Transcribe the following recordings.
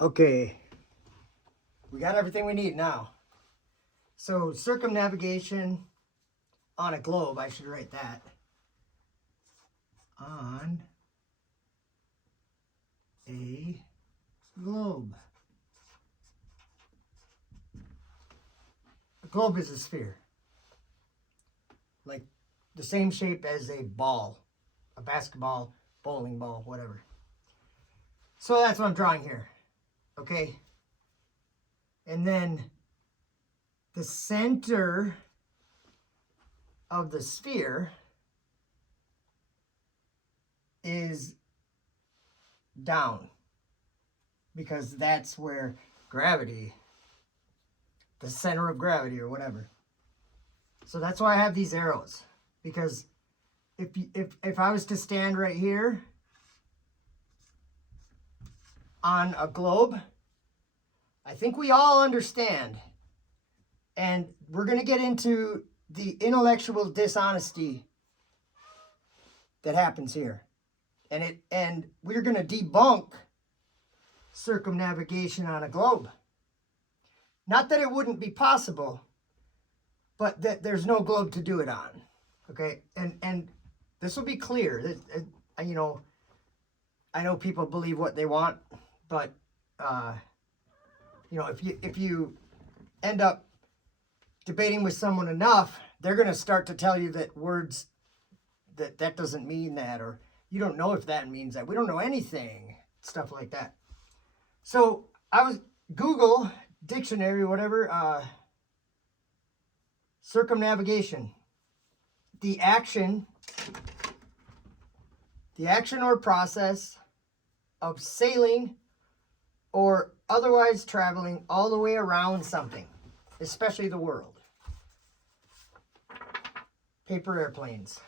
Okay, we got everything we need now. So circumnavigation on a globe, I should write that. On a globe. A globe is a sphere. Like the same shape as a ball, a basketball, bowling ball, whatever. So that's what I'm drawing here. Okay. And then the center of the sphere is down, because that's where gravity, the center of gravity or whatever. So that's why I have these arrows, because if I was to stand right here on a globe, I think we all understand, and we're going to get into the intellectual dishonesty that happens here. And we're going to debunk circumnavigation on a globe. Not that it wouldn't be possible, but that there's no globe to do it on. Okay? And this will be clear. You know, I know people believe what they want, but you know, if you end up debating with someone enough, they're going to start to tell you that words that doesn't mean that, or you don't know if that means that. We don't know anything, stuff like that. So I was Google dictionary, whatever, circumnavigation, the action or process of sailing or otherwise traveling all the way around something, especially the world. Paper airplanes.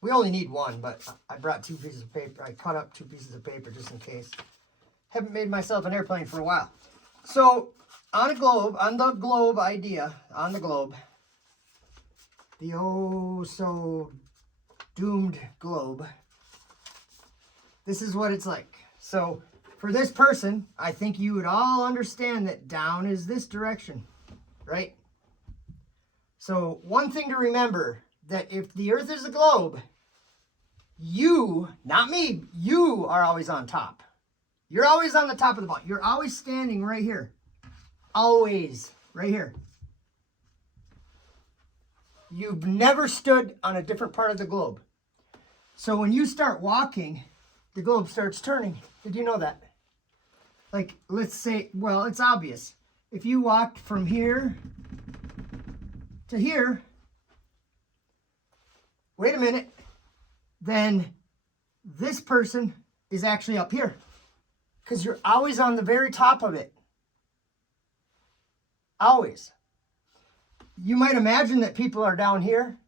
We only need one, but I brought 2 pieces of paper. I cut up 2 pieces of paper just in case. Haven't made myself an airplane for a while. So on a globe, on the globe idea, on the globe, the oh so doomed globe, this is what it's like. So for this person, I think you would all understand that down is this direction, right? So one thing to remember, that if the earth is a globe, you, not me, you are always on top. You're always on the top of the mountain. You're always standing right here. Always right here. You've never stood on a different part of the globe. So when you start walking, the globe starts turning. Did you know that? Like, let's say, well, it's obvious. If you walked from here to here, wait a minute, then this person is actually up here, because you're always on the very top of it. Always. You might imagine that people are down here,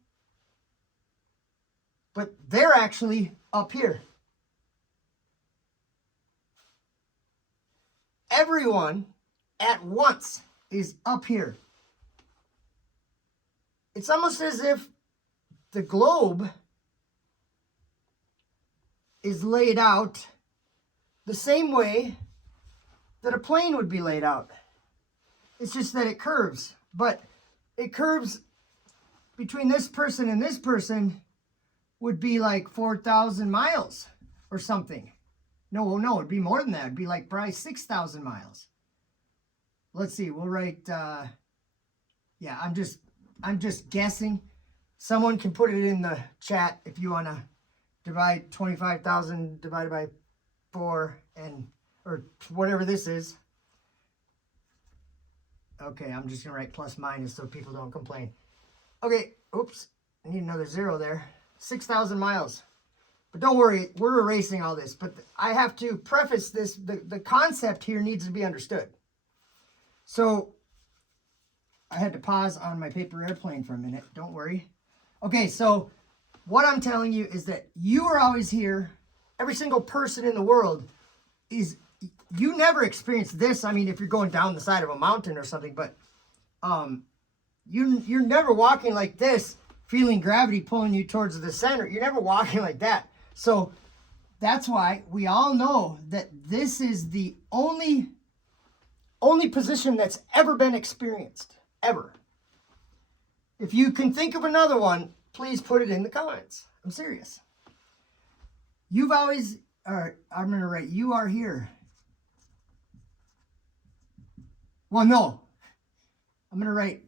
but they're actually up here. Everyone at once is up here. It's almost as if the globe is laid out the same way that a plane would be laid out. It's just that it curves. But it curves between this person and this person would be like 4,000 miles or something. No, it'd be more than that. It'd be like probably 6,000 miles. Let's see, we'll write, yeah, I'm just guessing. Someone can put it in the chat if you want to divide 25,000 divided by 4 or whatever this is. Okay, I'm just going to write plus minus so people don't complain. Okay, oops, I need another 0 there. 6,000 miles. But don't worry, we're erasing all this. But I have to preface this, the concept here needs to be understood. So I had to pause on my paper airplane for a minute. Don't worry. Okay, so what I'm telling you is that you are always here. Every single person in the world is, you never experience this. I mean, if you're going down the side of a mountain or something, but you're never walking like this, feeling gravity pulling you towards the center. You're never walking like that. So that's why we all know that this is the only position that's ever been experienced, ever. If you can think of another one, please put it in the comments. I'm serious. You've always, all right, I'm going to write, you are here. Well, no. I'm going to write,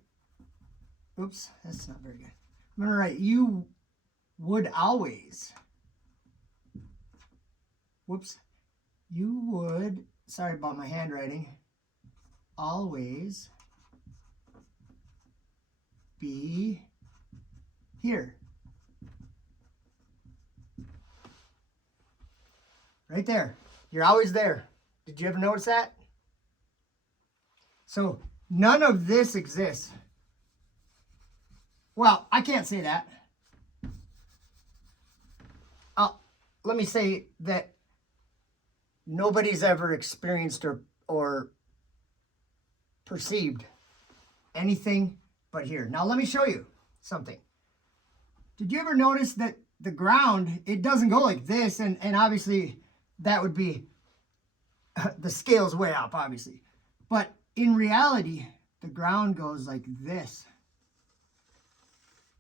oops, that's not very good. I'm going to write, you would always. Whoops. You would, sorry about my handwriting, always be here. Right there. You're always there. Did you ever notice that? So none of this exists. Well, I can't say that. Let me say that nobody's ever experienced or perceived anything but here. Now let me show you something. Did you ever notice that the ground, it doesn't go like this, and obviously that would be, the scale's way up, obviously. But in reality, the ground goes like this.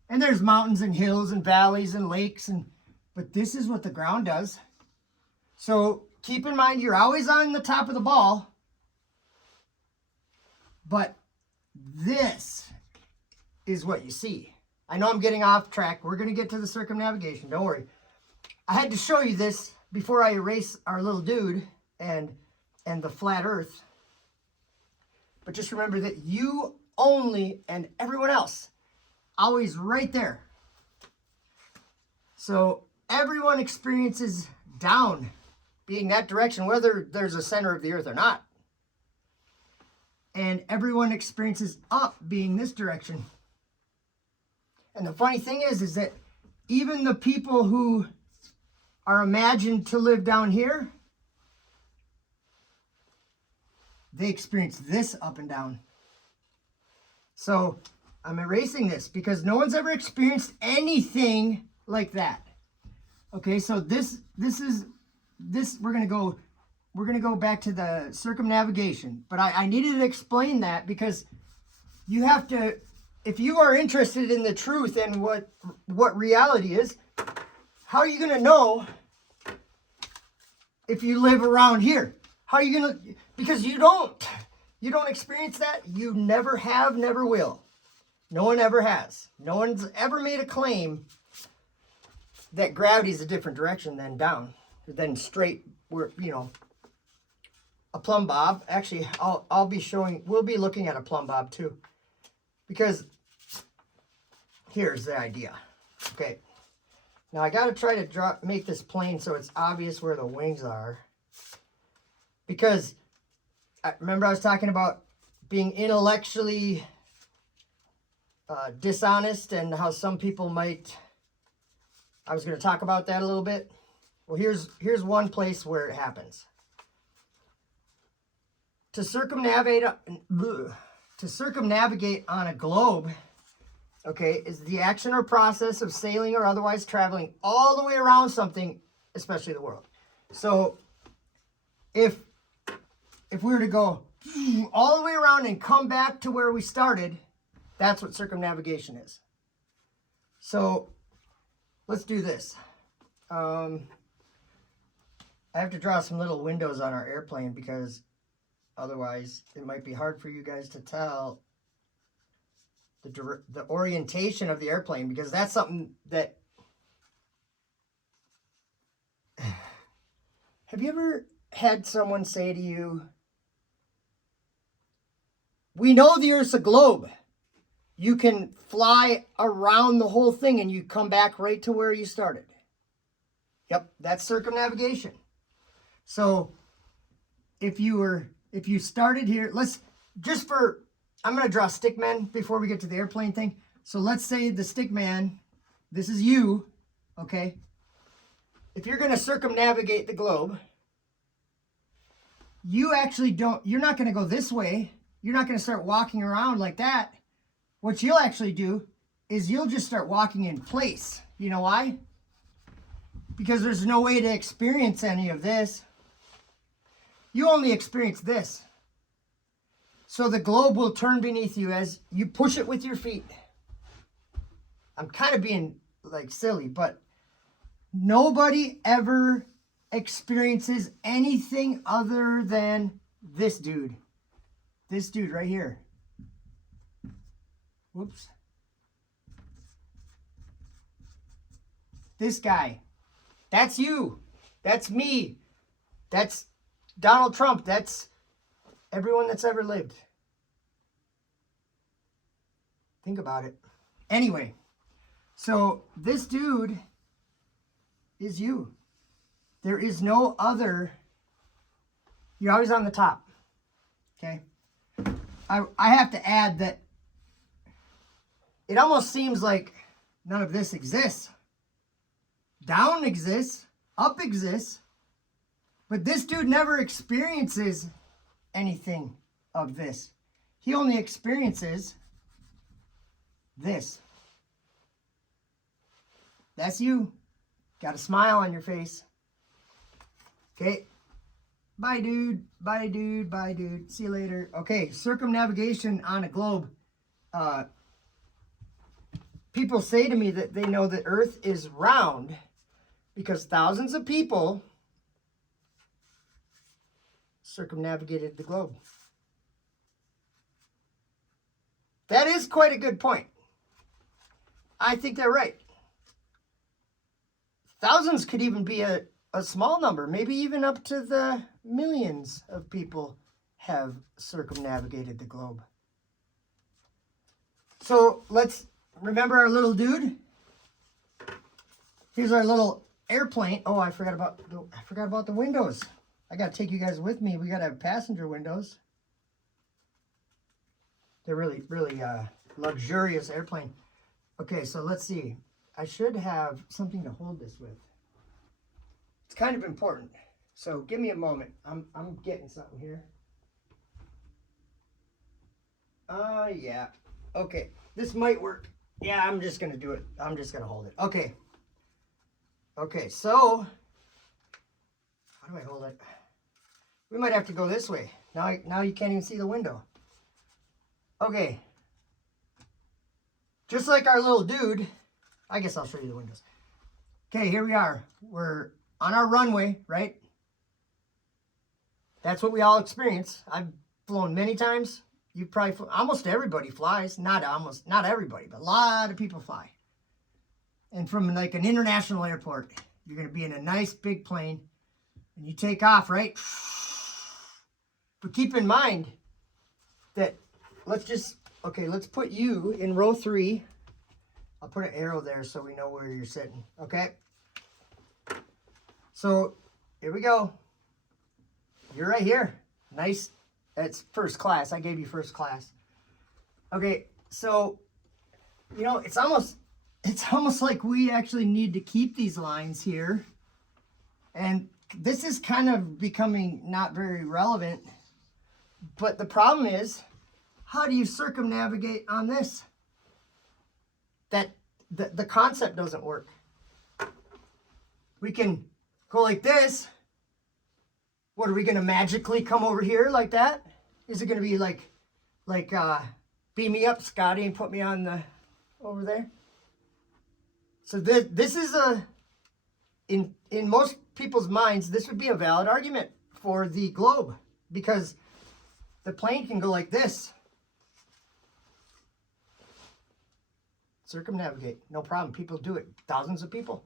And there's mountains and hills and valleys and lakes, but this is what the ground does. So keep in mind, you're always on the top of the ball, but this is what you see. I know I'm getting off track. We're going to get to the circumnavigation. Don't worry. I had to show you this before I erase our little dude and the flat earth. But just remember that you only and everyone else, always right there. So everyone experiences down being that direction, whether there's a center of the earth or not. And everyone experiences up being this direction. And the funny thing is that even the people who are imagined to live down here, they experience this up and down. So I'm erasing this because no one's ever experienced anything like that. Okay, so this we're gonna go back to the circumnavigation, but I needed to explain that because you have to, if you are interested in the truth and what reality is, how are you gonna know if you live around here? How are you gonna, because you don't experience that. You never have, never will. No one ever has. No one's ever made a claim that gravity is a different direction than down, than straight, where, you know, a plumb bob. Actually, I'll be showing, we'll be looking at a plumb bob too, because here's the idea. Okay, now I got to try to make this plane so it's obvious where the wings are, because remember I was talking about being intellectually dishonest and how some people might, I was going to talk about that a little bit. Well, here's one place where it happens. To circumnavigate on a globe, okay, is the action or process of sailing or otherwise traveling all the way around something, especially the world. So if we were to go all the way around and come back to where we started, that's what circumnavigation is. So let's do this. I have to draw some little windows on our airplane because otherwise it might be hard for you guys to tell the orientation of the airplane, because that's something that, have you ever had someone say to you, we know the Earth's a globe. You can fly around the whole thing and you come back right to where you started. Yep, that's circumnavigation. So if you started here, I'm going to draw stickmen before we get to the airplane thing. So let's say the stickman, this is you, okay? If you're going to circumnavigate the globe, you're not going to go this way. You're not going to start walking around like that. What you'll actually do is you'll just start walking in place. You know why? because there's no way to experience any of this. You only experience this. So the globe will turn beneath you as you push it with your feet. I'm kind of being like silly, but nobody ever experiences anything other than this dude. This dude right here. Whoops. This guy. That's you. That's me. That's Donald Trump. That's everyone that's ever lived. Think about it. Anyway, so this dude is you. There is no other. You're always on the top. Okay? I have to add that it almost seems like none of this exists. Down exists, up exists, but this dude never experiences anything of this. He only experiences this. That's you. Got a smile on your face. Okay. Bye, dude. Bye, dude. Bye, dude. See you later. Okay, circumnavigation on a globe. People say to me that they know that Earth is round because thousands of people circumnavigated the globe. That is quite a good point. I think they're right. Thousands could even be a small number, maybe even up to the millions of people have circumnavigated the globe. So let's remember our little dude. Here's our little airplane. Oh, I forgot about the windows. I got to take you guys with me. We got to have passenger windows. They're really, really luxurious airplane. Okay, so let's see. I should have something to hold this with. It's kind of important. So give me a moment. I'm getting something here. Yeah. Okay, this might work. Yeah, I'm just going to do it. I'm just going to hold it. Okay. Okay, so how do I hold it? We might have to go this way. Now you can't even see the window. Okay. Just like our little dude, I guess I'll show you the windows. Okay, here we are. We're on our runway, right? That's what we all experience. I've flown many times. You've probably flown. Almost everybody flies. Not everybody, but a lot of people fly. And from like an international airport, you're going to be in a nice big plane and you take off, right? But keep in mind that let's put you in row 3. I'll put an arrow there so we know where you're sitting, okay? So here we go. You're right here. Nice. That's first class. I gave you first class. Okay, so it's almost like we actually need to keep these lines here. And this is kind of becoming not very relevant. But the problem is, how do you circumnavigate on this? That the concept doesn't work. We can go like this. What, are we going to magically come over here like that? Is it going to be like beam me up, Scotty, and put me on over there? So this is in most people's minds, this would be a valid argument for the globe, because the plane can go like this. Circumnavigate, no problem. People do it. Thousands of people.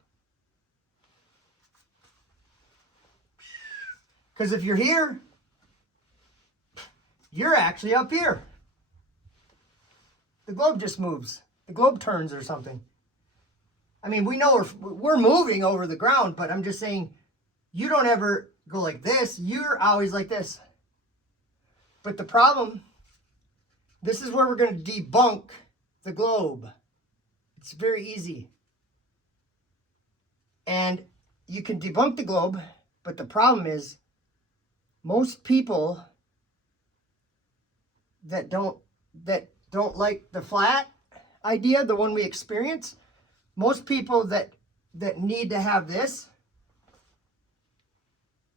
Because if you're here, you're actually up here. The globe just moves. The globe turns or something. I mean, we know we're moving over the ground, but I'm just saying, you don't ever go like this. You're always like this. But the problem, this is where we're going to debunk the globe. It's very easy. And you can debunk the globe, but the problem is, most people that don't like the flat idea, the one we experience, most people that need to have this,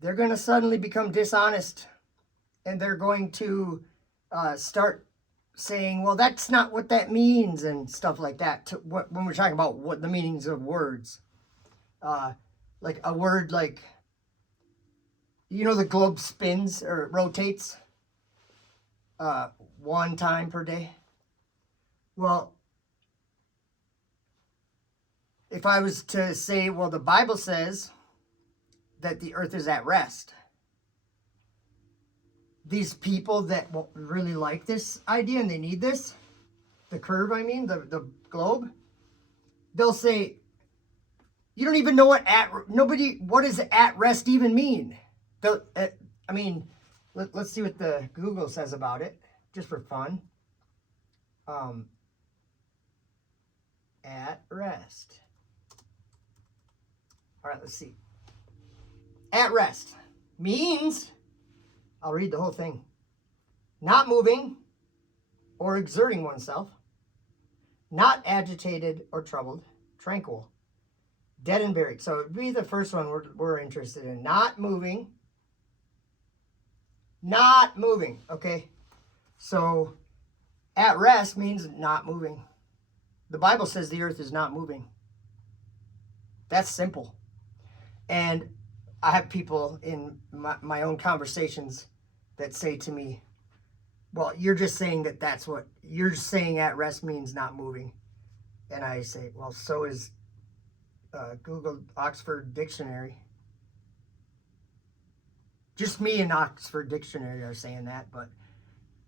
they're going to suddenly become dishonest, and they're going to start saying, well, that's not what that means, and stuff like that. When we're talking about what the meanings of words, like a word like, the globe spins or rotates 1 time per day. Well, if I was to say, well, the Bible says that the earth is at rest, these people that won't really like this idea and they need this, the curve, the globe, they'll say, you don't even know what does at rest even mean? Let's see what the Google says about it, just for fun. At rest. All right, let's see. At rest means, I'll read the whole thing, not moving or exerting oneself, not agitated or troubled, tranquil, dead and buried. So it'd be the first one we're interested in. Not moving. Not moving. Okay. So at rest means not moving. The Bible says the earth is not moving. That's simple. And I have people in my own conversations that say to me, well, you're just saying that's what you're saying. At rest means not moving. And I say, well, so is Google Oxford Dictionary. Just me and Oxford Dictionary are saying that, but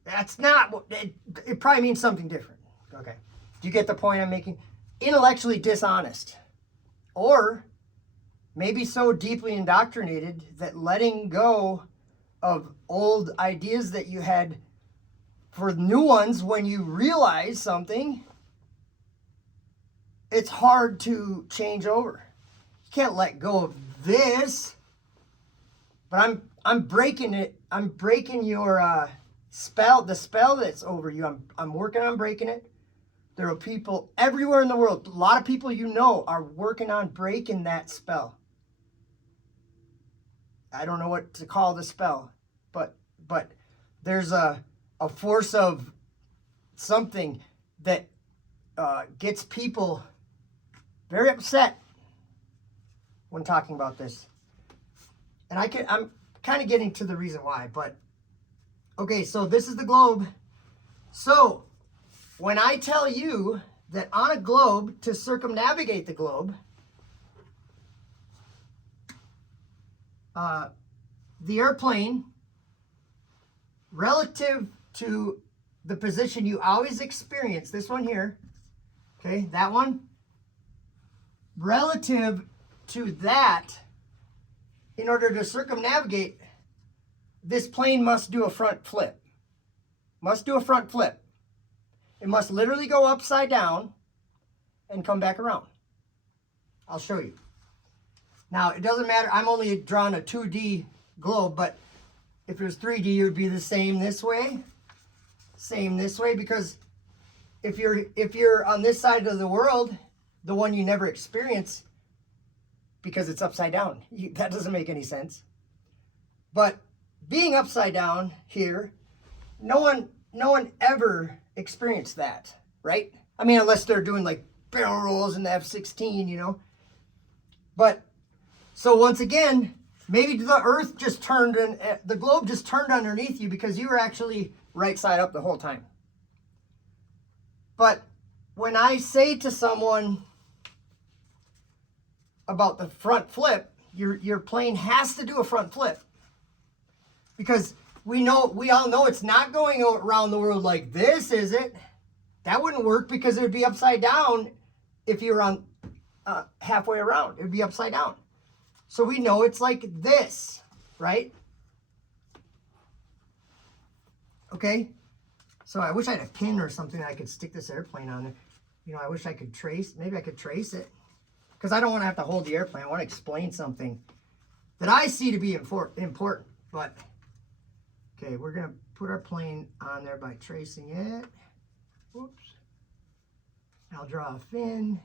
that's not what it probably means something different. Okay. Do you get the point I'm making? Intellectually dishonest, or maybe so deeply indoctrinated that letting go of old ideas that you had for new ones, when you realize something, it's hard to change over. You can't let go of this. But I'm breaking it. I'm breaking your spell, the spell that's over you. I'm working on breaking it. There are people everywhere in the world, a lot of people are working on breaking that spell. I don't know what to call the spell, but there's a force of something that gets people very upset when talking about this. And I'm kind of getting to the reason why, but okay, so this is the globe. So when I tell you that on a globe, to circumnavigate the globe, the airplane, relative to the position you always experience, this one here, okay, that one, relative to that, in order to circumnavigate, this plane must do a front flip. Must do a front flip. It must literally go upside down and come back around. I'll show you. Now, it doesn't matter. I'm only drawing a 2D globe, but if it was 3D, it would be the same this way. Same this way, because if you're on this side of the world, the one you never experience, because it's upside down. That doesn't make any sense. But being upside down here, no one ever experienced that, right? I mean, unless they're doing like barrel rolls in the F-16, But so once again, maybe the earth just turned and the globe just turned underneath you because you were actually right side up the whole time. But when I say to someone about the front flip, your plane has to do a front flip, because we all know it's not going around the world like this, is it? That wouldn't work, because it would be upside down if you were on halfway around. It would be upside down. So we know it's like this, right? Okay. So I wish I had a pin or something that I could stick this airplane on there. I wish I could maybe I could trace it. Because I don't want to have to hold the airplane. I want to explain something that I see to be important. But, okay, we're going to put our plane on there by tracing it. Oops. I'll draw a fin.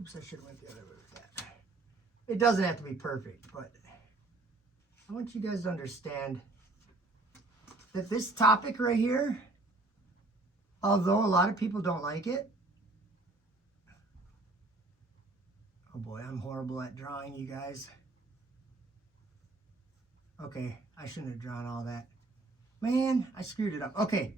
Oops, I should have went the other way with that. It doesn't have to be perfect, but I want you guys to understand that this topic right here, although a lot of people don't like it, oh boy, I'm horrible at drawing, you guys. Okay, I shouldn't have drawn all that. Man, I screwed it up. Okay.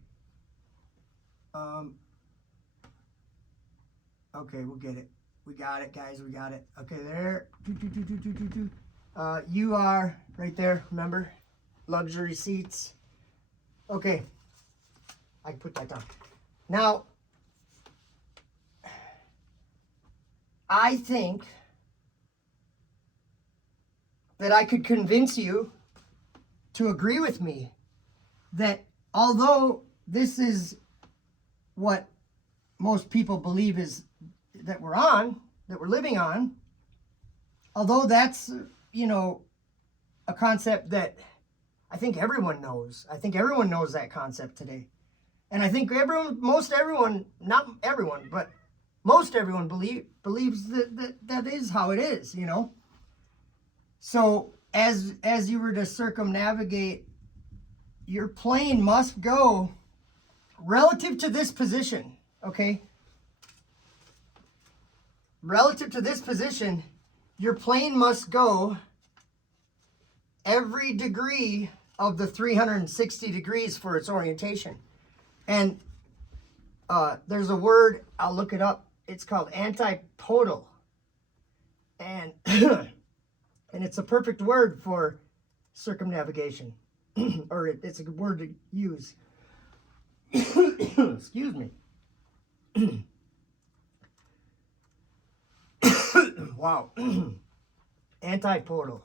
Okay, we'll get it. We got it, guys. We got it. Okay, there. You are right there, remember? Luxury seats. Okay. I can put that down. Now, I think that I could convince you to agree with me that although this is what most people believe is that we're living on, although that's, you know, a concept that I think everyone knows. I think everyone knows that concept today. And I think most everyone, not everyone, but most everyone believes that is how it is, you know. So as you were to circumnavigate, your plane must go relative to this position, okay? Relative to this position, your plane must go every degree of the 360 degrees for its orientation. And there's a word, I'll look it up. It's called antipodal. And and it's a perfect word for circumnavigation. Or it's a good word to use. Excuse me. Wow. Antipodal.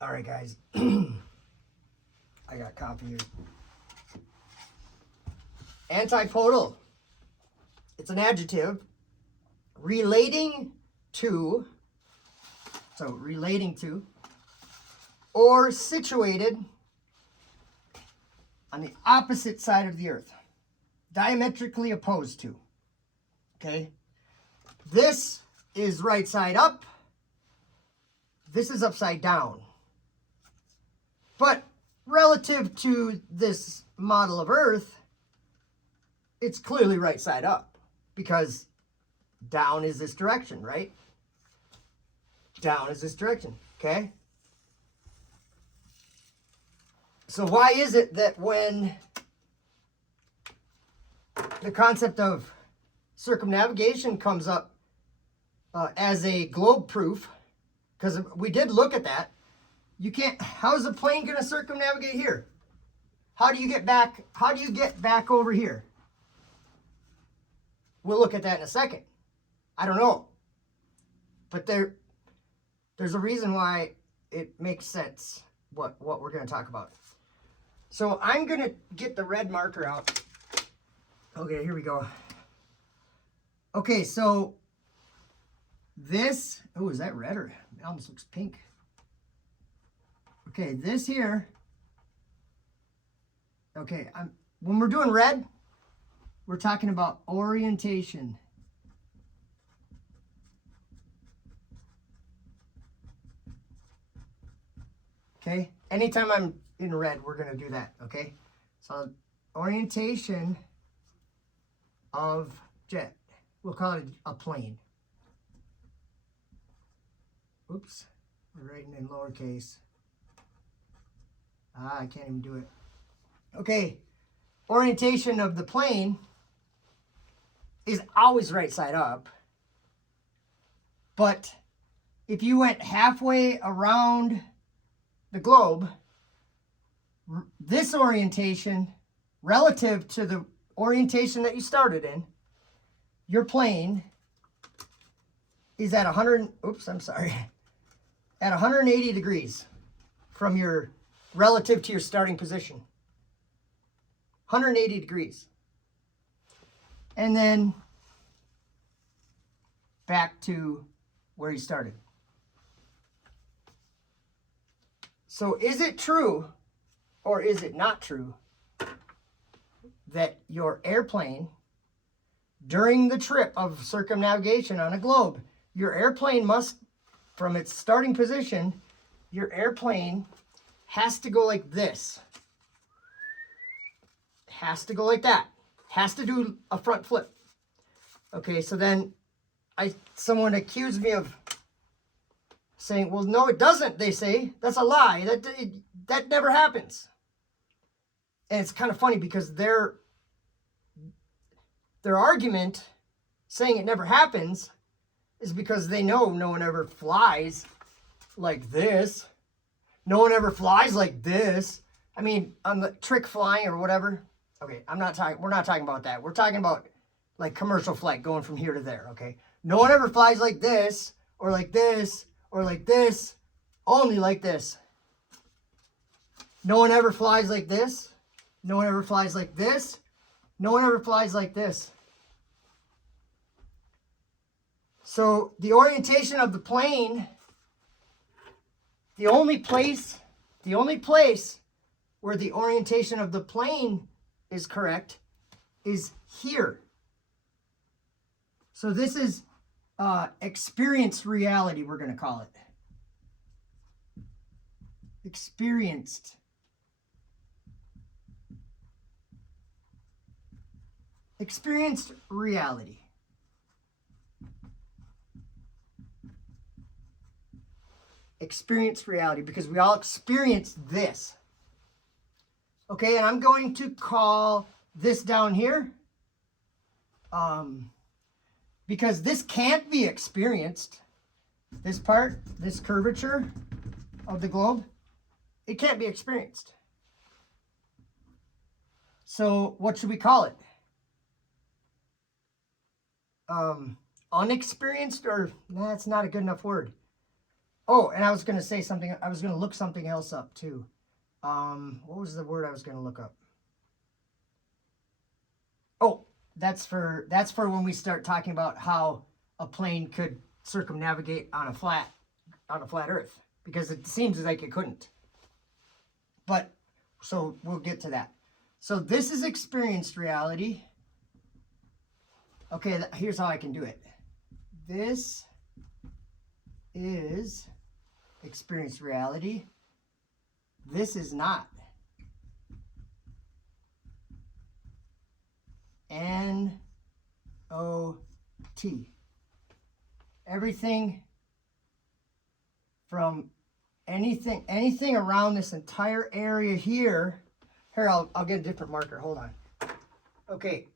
All right, guys. I got coffee here. Antipodal. It's an adjective relating to, or situated on the opposite side of the earth, diametrically opposed to. Okay? This is right side up. This is upside down. But relative to this model of Earth, it's clearly right side up because down is this direction, right? Down is this direction, okay? So why is it that when the concept of circumnavigation comes up as a globe proof, because we did look at that, you can't, how is the plane going to circumnavigate here? How do you get back? How do you get back over here? We'll look at that in a second. I don't know. But there's a reason why it makes sense what we're going to talk about. So I'm going to get the red marker out. Okay, here we go. Okay, so this, oh, is that red or it almost looks pink? Okay, this here. Okay, when we're doing red, we're talking about orientation. Okay, anytime I'm in red, we're going to do that, okay? So orientation of jet. We'll call it a plane. Oops, we're writing in lowercase. I can't even do it. Okay, orientation of the plane is always right side up. But if you went halfway around the globe, this orientation, relative to the orientation that you started in, your plane is at 180 degrees from your, relative to your starting position. 180 degrees. And then back to where you started. So is it true or is it not true that your airplane during the trip of circumnavigation on a globe your airplane must, from its starting position, your airplane has to go like this. Has to go like that. Has to do a front flip. Okay, so then someone accused me of saying, well, no, it doesn't, they say. That's a lie. That never happens. And it's kind of funny because their argument saying it never happens is because they know no one ever flies like this. No one ever flies like this. I mean, on the trick flying or whatever. Okay, we're not talking about that. We're talking about like commercial flight going from here to there, okay? No one ever flies like this, or like this, or like this, only like this. No one ever flies like this. No one ever flies like this. No one ever flies like this. So the orientation of the plane, the only place where the orientation of the plane is correct is here. So this is experienced reality, we're going to call it. Experienced. Experienced reality. Experienced reality, because we all experience this. Okay, and I'm going to call this down here, because this can't be experienced. This part, this curvature of the globe, it can't be experienced. So what should we call it? Unexperienced, or that's not a good enough word. Oh, and I was going to say something. I was going to look something else up too. What was the word I was going to look up? Oh, that's for when we start talking about how a plane could circumnavigate on a flat Earth, because it seems like it couldn't. But so we'll get to that. So this is experienced reality. Okay, here's how I can do it. This is experienced reality. This is not. N-O-T. Everything from anything around this entire area here. Here, I'll get a different marker. Hold on. Okay,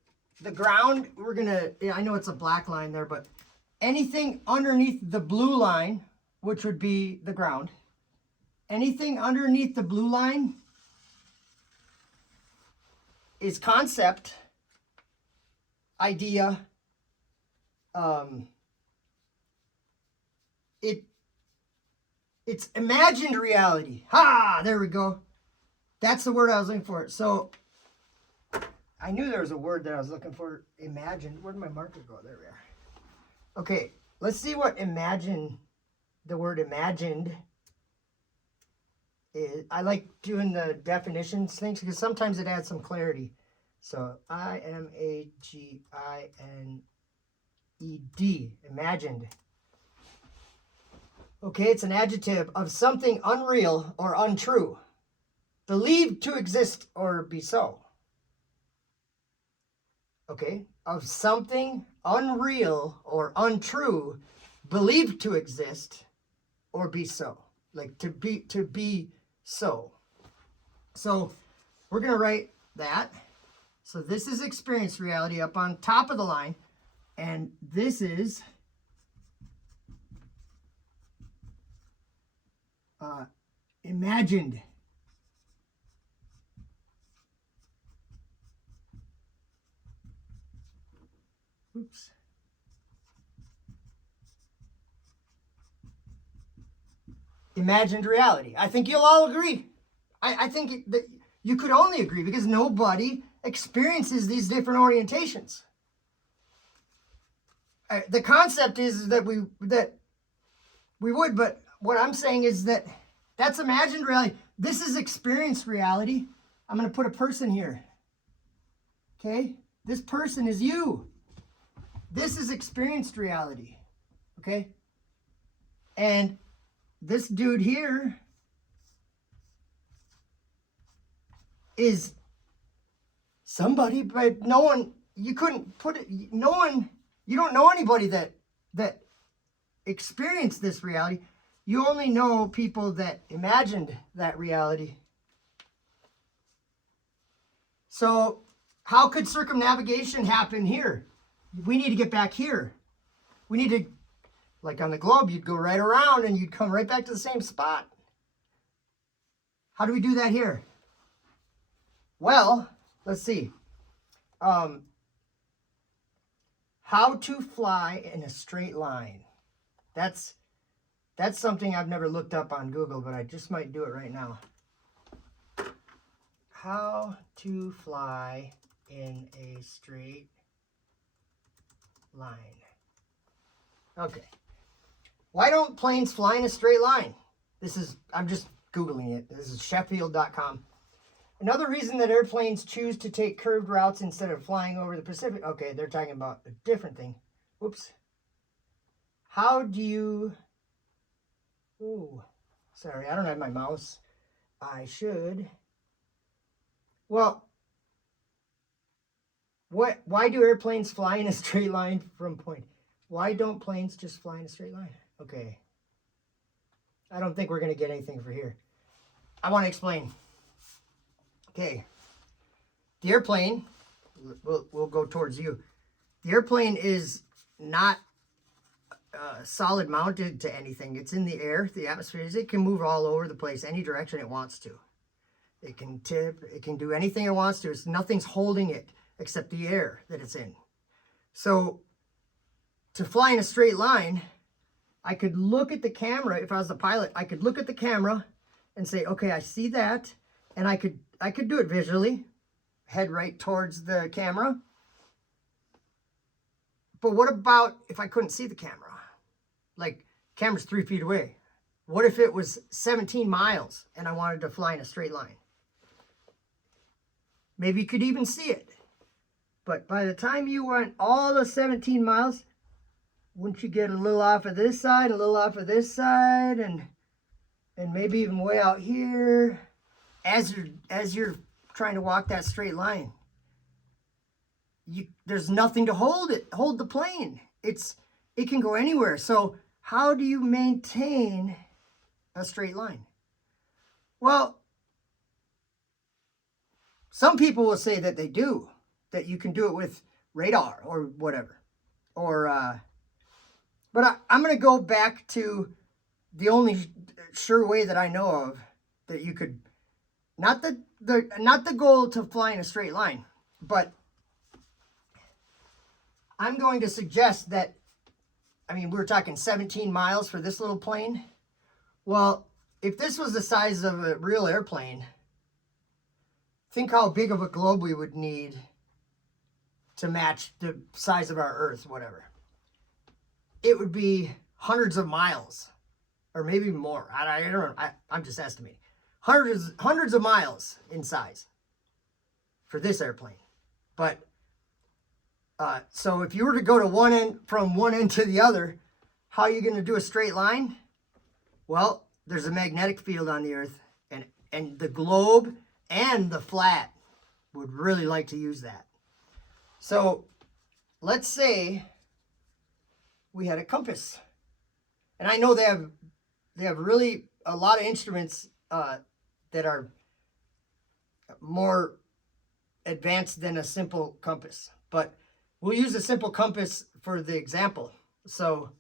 the ground, I know it's a black line there, but anything underneath the blue line, which would be the ground, anything underneath the blue line is concept, idea, it's imagined reality. Ha! There we go. That's the word I was looking for. So I knew there was a word that I was looking for. Imagined. Where did my marker go? There we are. Okay, let's see what the word imagined is. I like doing the definitions things because sometimes it adds some clarity. So I-M-A-G-I-N-E-D, imagined. Okay, it's an adjective of something unreal or untrue, believed to exist or be so. Okay, of something unreal or untrue, believed to exist or be so. Like to be so. So we're going to write that. So this is experienced reality up on top of the line. And this is imagined. Oops. Imagined reality. I think you'll all agree. I think that you could only agree because nobody experiences these different orientations. The concept is that we would, but what I'm saying is that that's imagined reality. This is experienced reality. I'm going to put a person here. Okay? This person is you. This is experienced reality. Okay? And this dude here is somebody, but no one, you couldn't put it, no one, you don't know anybody that experienced this reality. You only know people that imagined that reality. So how could circumnavigation happen here? We need to get back here. We need to, like on the globe, you'd go right around and you'd come right back to the same spot. How do we do that here? Well, let's see. How to fly in a straight line. That's something I've never looked up on Google, but I just might do it right now. How to fly in a straight line. Okay. Why don't planes fly in a straight line? I'm just Googling it. This is Sheffield.com. Another reason that airplanes choose to take curved routes instead of flying over the Pacific. Okay, they're talking about a different thing. Whoops. How do you... Oh, sorry, I don't have my mouse. I should. Well, why do airplanes fly in a straight line from point? Why don't planes just fly in a straight line? Okay. I don't think we're going to get anything for here. I want to explain. Okay. The airplane, we'll go towards you. The airplane is not solid mounted to anything. It's in the air. The atmosphere is, it can move all over the place, any direction it wants to. It can tip, it can do anything it wants to. Nothing's holding it except the air that it's in. So to fly in a straight line, I could look at the camera. If I was the pilot, I could look at the camera and say, okay, I see that. And I could do it visually, head right towards the camera. But what about if I couldn't see the camera? Like, camera's 3 feet away. What if it was 17 miles and I wanted to fly in a straight line? Maybe you could even see it. But by the time you went all the 17 miles, wouldn't you get a little off of this side, a little off of this side, and maybe even way out here as you're trying to walk that straight line? There's nothing to hold the plane. It can go anywhere. So how do you maintain a straight line? Well, some people will say that they do, that you can do it with radar or whatever. But I'm going to go back to the only sure way that I know of that you could, not the goal to fly in a straight line, but I'm going to suggest that, we were talking 17 miles for this little plane. Well, if this was the size of a real airplane, think how big of a globe we would need to match the size of our Earth, whatever. It would be hundreds of miles, or maybe more. I don't know. I'm just estimating. Hundreds of miles in size for this airplane. But so if you were to go to from one end to the other, how are you going to do a straight line? Well, there's a magnetic field on the Earth, and the globe and the flat would really like to use that. So let's say we had a compass, and I know they have really a lot of instruments that are more advanced than a simple compass, but we'll use a simple compass for the example. So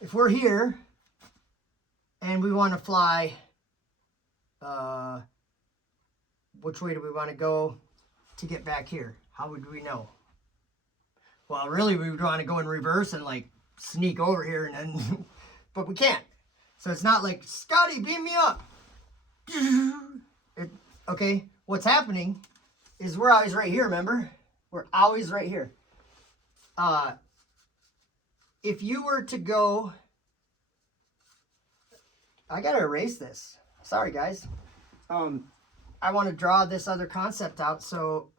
if we're here and we want to fly, which way do we want to go to get back here? How would we know? Well, really, we would want to go in reverse and like sneak over here, and then, but we can't. So it's not like, Scotty, beam me up. Okay, what's happening is we're always right here, remember? We're always right here. If you were to go, I gotta erase this. Sorry, guys. I want to draw this other concept out. So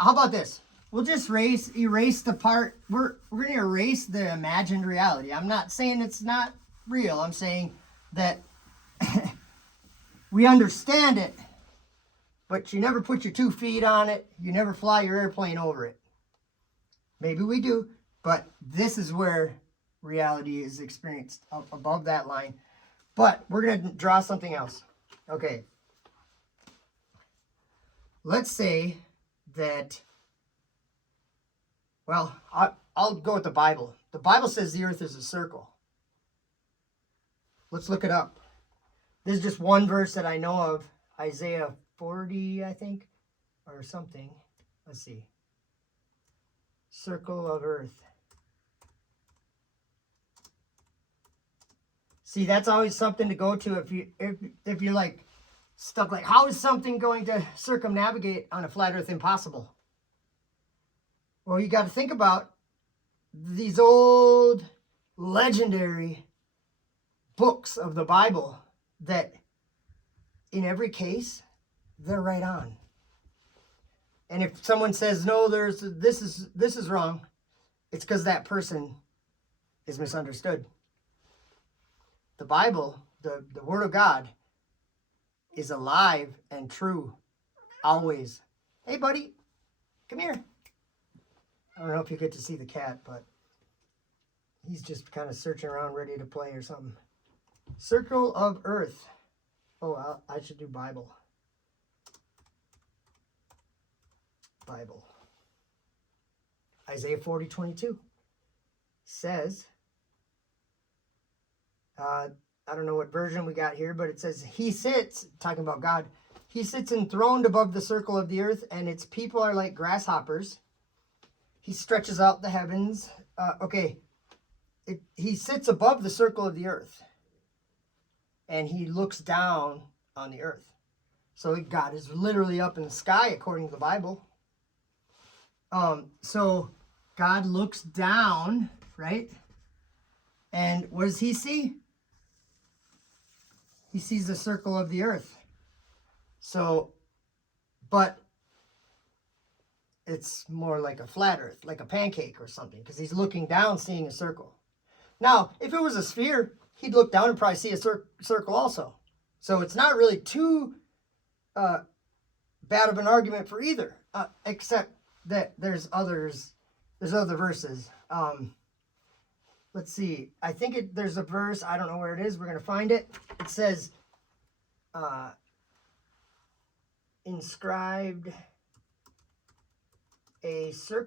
how about this? we'll just erase the part. We're going to erase the imagined reality. I'm not saying it's not real. I'm saying that we understand it, but you never put your 2 feet on it. You never fly your airplane over it. Maybe we do, but this is where reality is experienced, up above that line. But we're going to draw something else. Okay. Let's say that, well, I'll go with the Bible. The Bible says the earth is a circle. Let's look it up. This is just one verse that I know of. Isaiah 40, I think, or something. Let's see. Circle of earth. See, that's always something to go to if you're like stuck, like, how is something going to circumnavigate on a flat earth? Impossible. Well, you got to think about these old legendary books of the Bible that in every case they're right on. And if someone says no, this is wrong, it's because that person is misunderstood. The Bible, the Word of God, is alive and true always. Hey, buddy, come here. I don't know if you get to see the cat, but he's just kind of searching around ready to play or something. Circle of earth. Oh, I should do Bible. Bible. Isaiah 40:22 says, I don't know what version we got here, but it says, he sits, talking about God, he sits enthroned above the circle of the earth, and its people are like grasshoppers. He stretches out the heavens. He sits above the circle of the earth, and he looks down on the earth. So God is literally up in the sky, according to the Bible. So God looks down, right? And what does he see? He sees the circle of the earth. So, but it's more like a flat earth, like a pancake or something, because he's looking down, seeing a circle. Now, if it was a sphere, he'd look down and probably see a circle also. So it's not really too bad of an argument for either, except that there's other verses. Let's see. I think there's a verse. I don't know where it is. We're going to find it. It says, inscribed a circle.